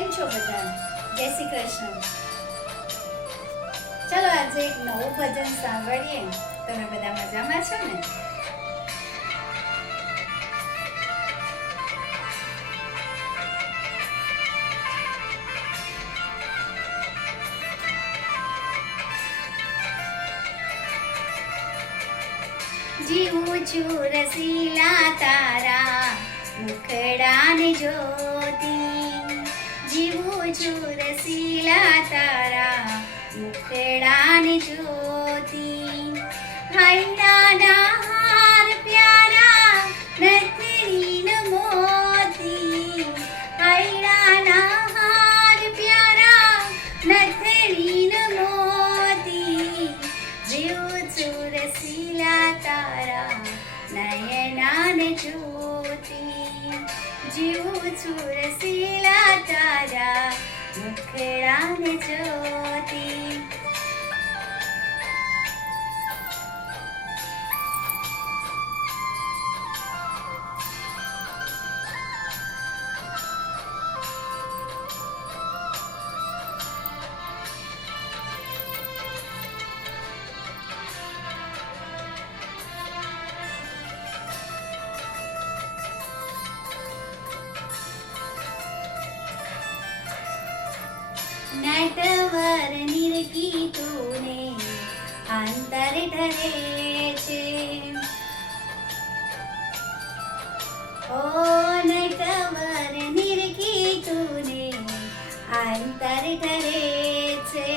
કેમ છો બધા? જય શ્રી કૃષ્ણ. ચલો આજે એક નવું ભજન સાંભળીએ. તમે બધા મજામાં છો ને? જીવું છું રસીલા તારા મુખડાની જ્યોતિ. જીવું છું રસીલા તારા મુખડાની જ્યોતિ. હૈડાના હાર પ્યારા નથરીન મોતી. હૈડાના હાર પ્યારા નથરીન મોતી. જીવું છું રસીલા તારા નયનાને જ્યોતિ. જીવું છું રસીલા તારા મુખડાને જ્યોતિ. નટવર નિરખી તુને અંતર ઠરે છે. ઓ નટવર નિરખી તુને અંતર ઠરે છે.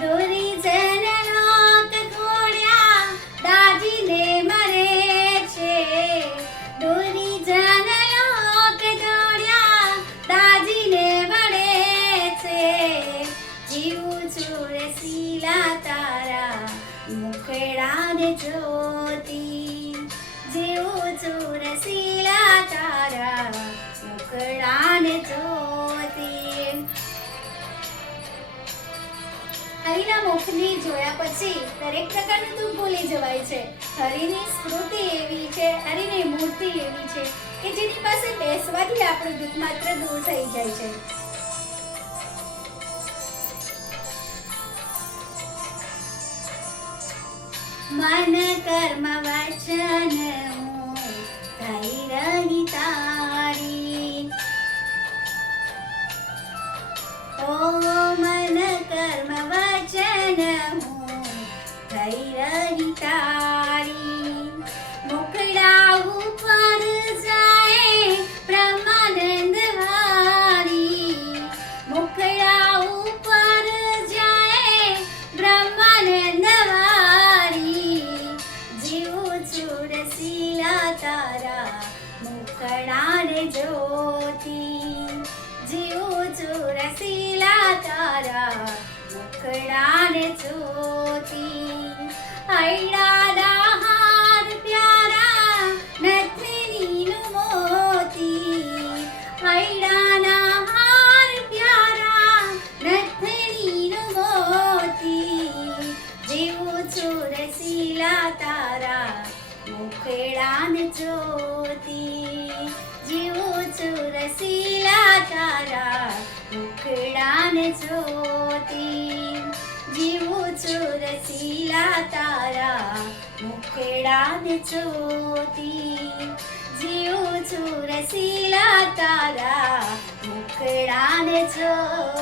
દોરી જનલોક ઘોડ્યા દાજીને મરે છે. દોરી જનલોક દોડ્યા દાજીને મળે છે. જીવું છું રસીલા તારા મુખડાને જ્યોતિ. જીવું છું રસીલા તારા મુખડાને જ્યોતિ. હરિના મુખને જોયા પછી દરેક પ્રકારનું દુઃખ ભૂલી જવાય છે. હરિની સ્મૃતિ એવી છે, હરિની મૂર્તિ એવી છે કે જેની પાસે બેસવાથી આપણું દુઃખ માત્ર દૂર થઈ જાય છે. મન કર્મ વચન હું થઈ રહી તારી. ઓ મન કર્મ વચન હું થઈ રહી તારી. મુખડા ઉપર જાય બ્રહ્માનંદ વારી. મુખડા ઉપર જાય બ્રહ્માનંદ વારી. જીવું છું રસીલા તારા મુખડાને જ્યોતિ. જીવું છું રસીલા તારા મુખડાને જ્યોતિ. હૈડાના હાર પ્યારા નથરીન મોતી. હૈડાના હાર પ્યારા નથરીન મોતી. જીવું છું રસીલા તારા મુખડાને જ્યોતિ. જીવું છું રસીલા તારા મુખડાને જ્યોતિ. જીવું છું રસીલા તારા મુખડાને જ્યોતિ. જીવું છું રસીલા તારા મુખડાને જ્યોતિ.